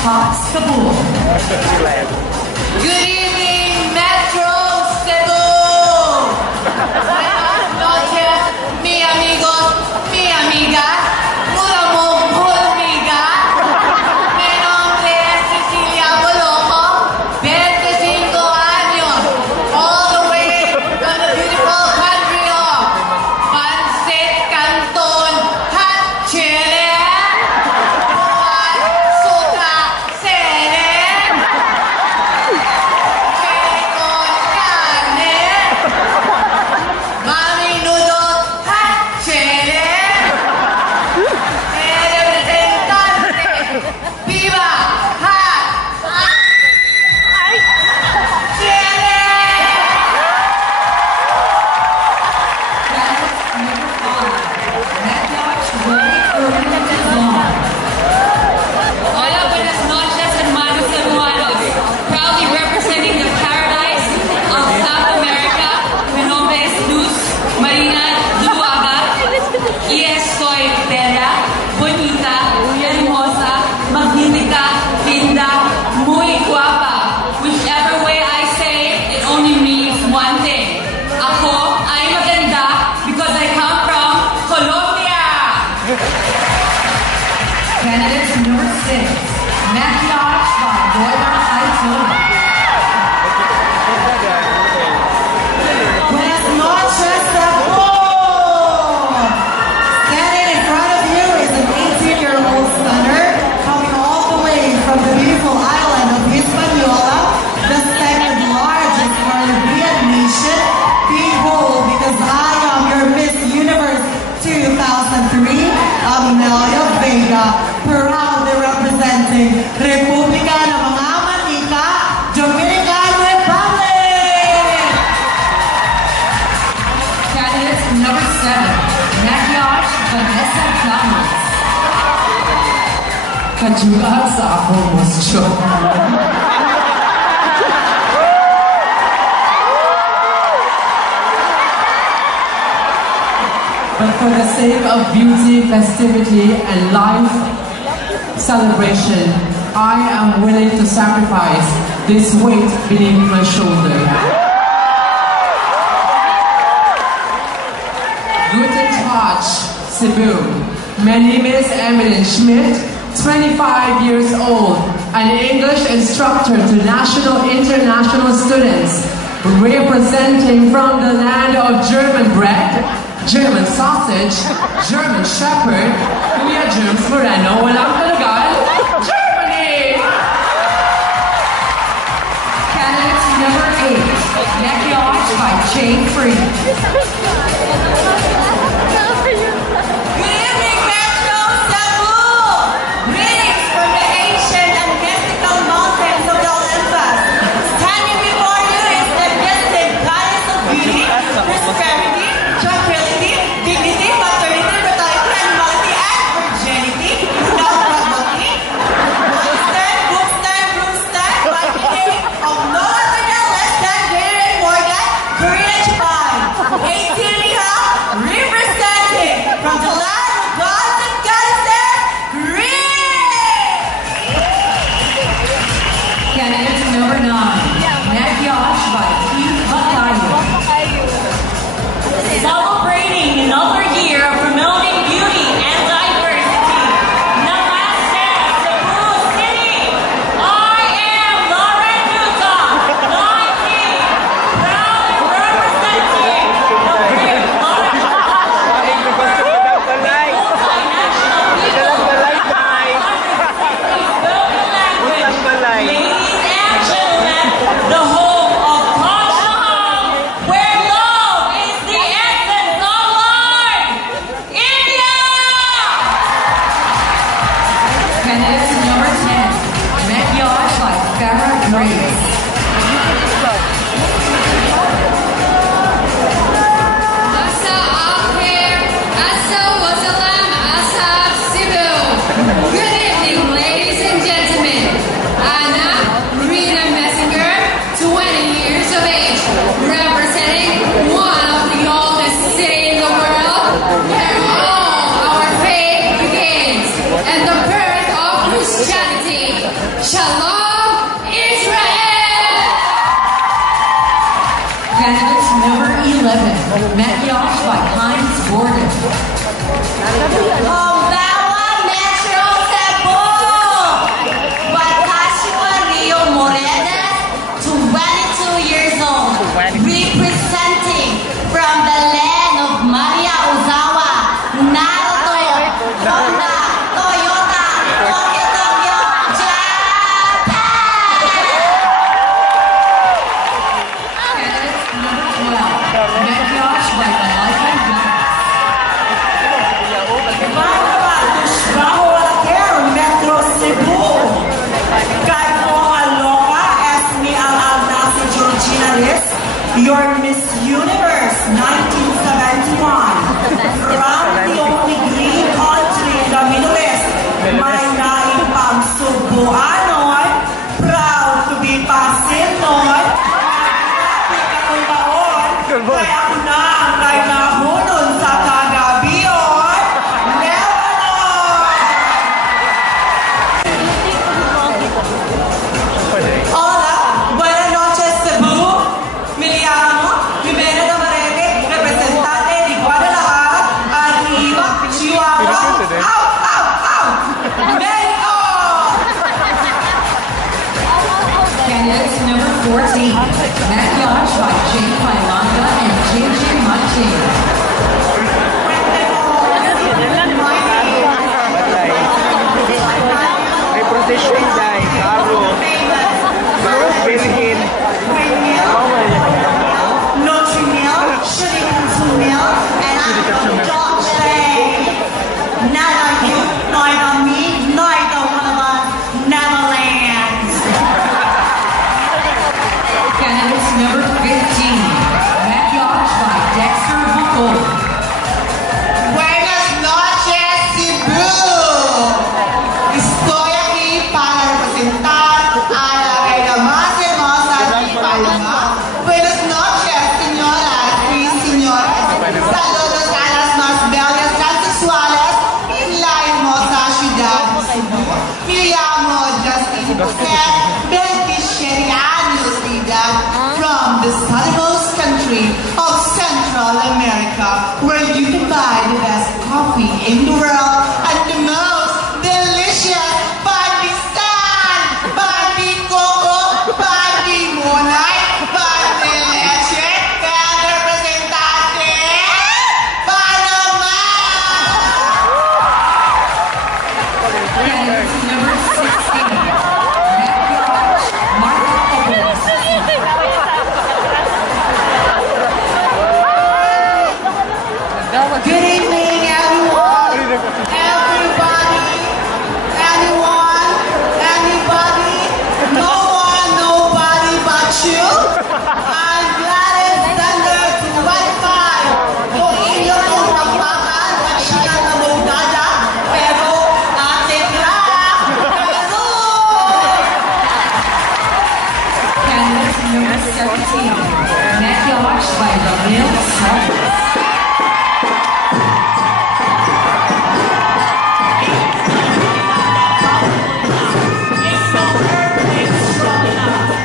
Fox Kabul. Good evening, Metro Cebu. Buenas noches, mi amigos, mi amiga. Mula mo, hormiga. Mi nombre es Cecilia Boloco, 25 años, all the way from the beautiful country of Pancit Canton, Hot Chile. Suka Sere. Chile con carne. Mami Noodles, Hot Chile. Representante. Viva Hot Chile. Hola, buenas noches, hermanos cebuanos. Proudly representing the paradise of South America. Mi nombre es Luz Marina Zuluaga. Y soy bella, bonita, hermosa, magnífica, linda, muy guapa. Whichever way I say it, it only means one thing. Ako ay maganda because I come from Colombia. Candidates number 6, Maquillage by Moira Aitona. Buenas noches, Cebu! Standing in front of you is an 18-year-old stunner coming all the way from the beautiful island of Hispaniola, the second largest Caribbean nation. Behold, because I am your Miss Universe 2003, Amelia Vega, proudly representing Republika ng mga Manika, Dominican Republic! Candidate number 7, Maquillage Vanessa Llamas. Kajugaan sa akong mostyo. But for the sake of beauty, festivity, and life celebration, I am willing to sacrifice this weight beneath my shoulder. Guten Tag, Cebu. My name is Emily Schmidt, 25 years old, an English instructor to national international students, representing from the land of German bread, German sausage, German shepherd, Kuya James Moreno, walang kalagal, Germany! Candidate number 8, Maquillage by Jane Free. Good evening, Metro Cebu. Greetings from the ancient and mystical mountains of the Olympus. Standing before you is the distinct goddess of beauty, prosperity, tranquility, dignity, maternity, brutality, animality, and virginity. Now, probably, Weinstein, Bookstein, Broomstein, by the name of no other than less than greater and more than Korean Japan. 18 representing from the land of gods and goddesses, Greece. Candidate number 9, Maquillage by Keith Baclayo. Celebrating another year of promoting beauty and diversity. Namaste, Cebu City. I am Lauren Duca, 19, proudly representing the great multinational people of spoken language. Ladies and gentlemen, the home of Shalom, Israel! Candidates number 11, Makiage by Heinz Gordon. Ombawa Metro Cebu by Kashua Rio Moredes, 22 years old, representing from the land of Maria Ozawa, Naruto, Honda, Toyota, Tokyo, Japan! Candidates number 12, Makiage by Malika Metro Cebu. Kaya aloha as ni Al-Nasi Georgina Riz, your Miss Universe 1971. From the only green country in the Middle East, may naimpang Subuanon, proud to be Pasinoy. Happy taon, kaya ako na ang kay nahunod sa kagabion. Hola, buenas noches Cebu, me llamo Jimena Navarrete, representante de Guadalajara, arriba, Chihuahua, au, au, au, México! Candidates number 14, Makiage by Jane Pailanga and JJ Martin. May protection dahil karo. Bilhin. Nutrimil, Shurikatsu-mil, and I'm Dog Shay. Neither you, neither me, neither one of us never lands. Candidates number 15, Makiage by Dexter Bucol. Buenas noches, Cebu. Estoy aquí para representar a la reina más hermosa de Panamá. Buenas noches, señoras y señores. Saludos a las más bellas transexuales en la hermosa ciudad de Cebu. Me llamo Justin José, 27 años de edad, from the southernmost country of Central America, where you can buy the best coffee in the world and the most delicious panistan, pani coco, pani monay, pani leche, and representante Panama. Candidates number 16, Makiage, Marco Obolos. Good evening, everyone. Everybody, anyone, anybody, no one, nobody but you. I'm Gladys Thunder to Wi-Fi. Kung inyong yung pagpakan at siya na mugada, pero atin lang. Pero! Candidates number 17, Makiage by Lamil Santos.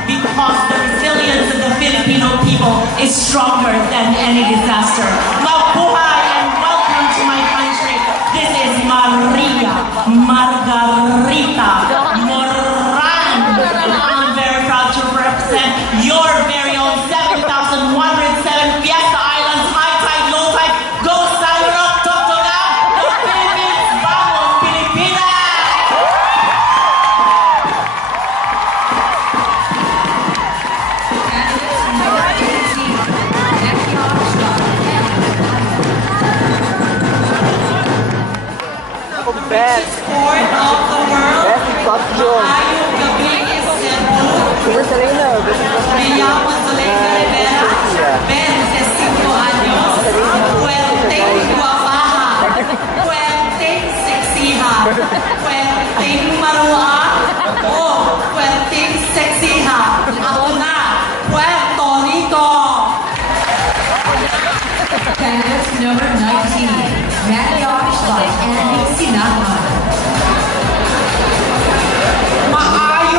Because the resilience of the Filipino people is stronger than any disaster. Mabuhay and welcome to my country. This is Maria Margarita Moran. And I'm very proud to represent your very own 7,107 Fiesta Islands, high tide, low tide, go Sandro, Totola, the Philippines, vamos Pilipinas! Candidates number 18, Makiage by Best. Sport of the world. Best top yun. Ayong gabi is Cebu. Marcelino. Me llamo Zuleika Rivera, 25 años, puerting guapaha, puerting sexiha, puerting marua, o puerting sexiha. Ako na, Puerto Rico. Candidates number 19, Makiage by Andy Sinahan. Maayo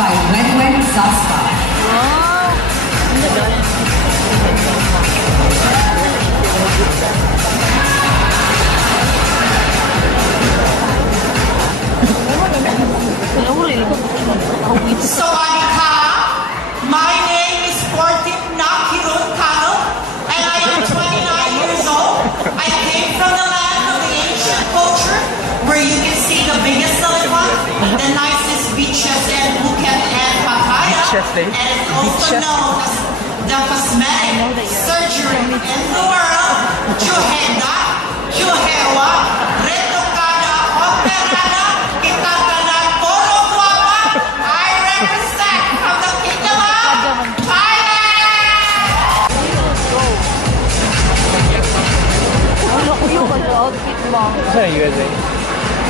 by Wenwen Zaspa. Sawadika, my name is Portip Nakirun Kano, and I am 29 years old. I came from the land of the ancient culture, where you can see the biggest elephant, the nicest beaches in Phuket and Pattaya, and it's also known as the cosmetic surgery in the world. Chuheda, Chuhewa, Retokada, Operada, Kitagana, Polo Guapa. I represent from the kingdom of Thailand.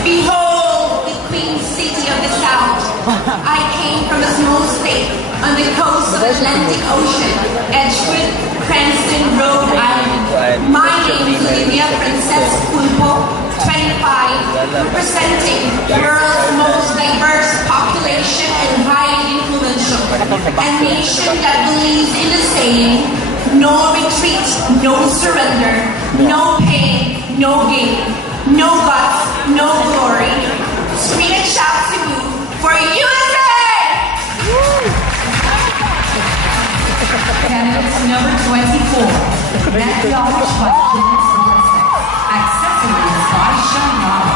Behold the queen city of the south. I came from a small state on the coast of Atlantic Ocean, Edgewood, Cranston, Rhode Island. My name is Olivia Princess Pulpo, 25, representing the world's most diverse population and highly influential. A nation that believes in the saying, no retreat, no surrender, no pain, no gain, no guts, no glory. Scream and shout to move for USA! Candidate number 24, Maquillage by Phoenix Vortex, Accessories by Shanghai.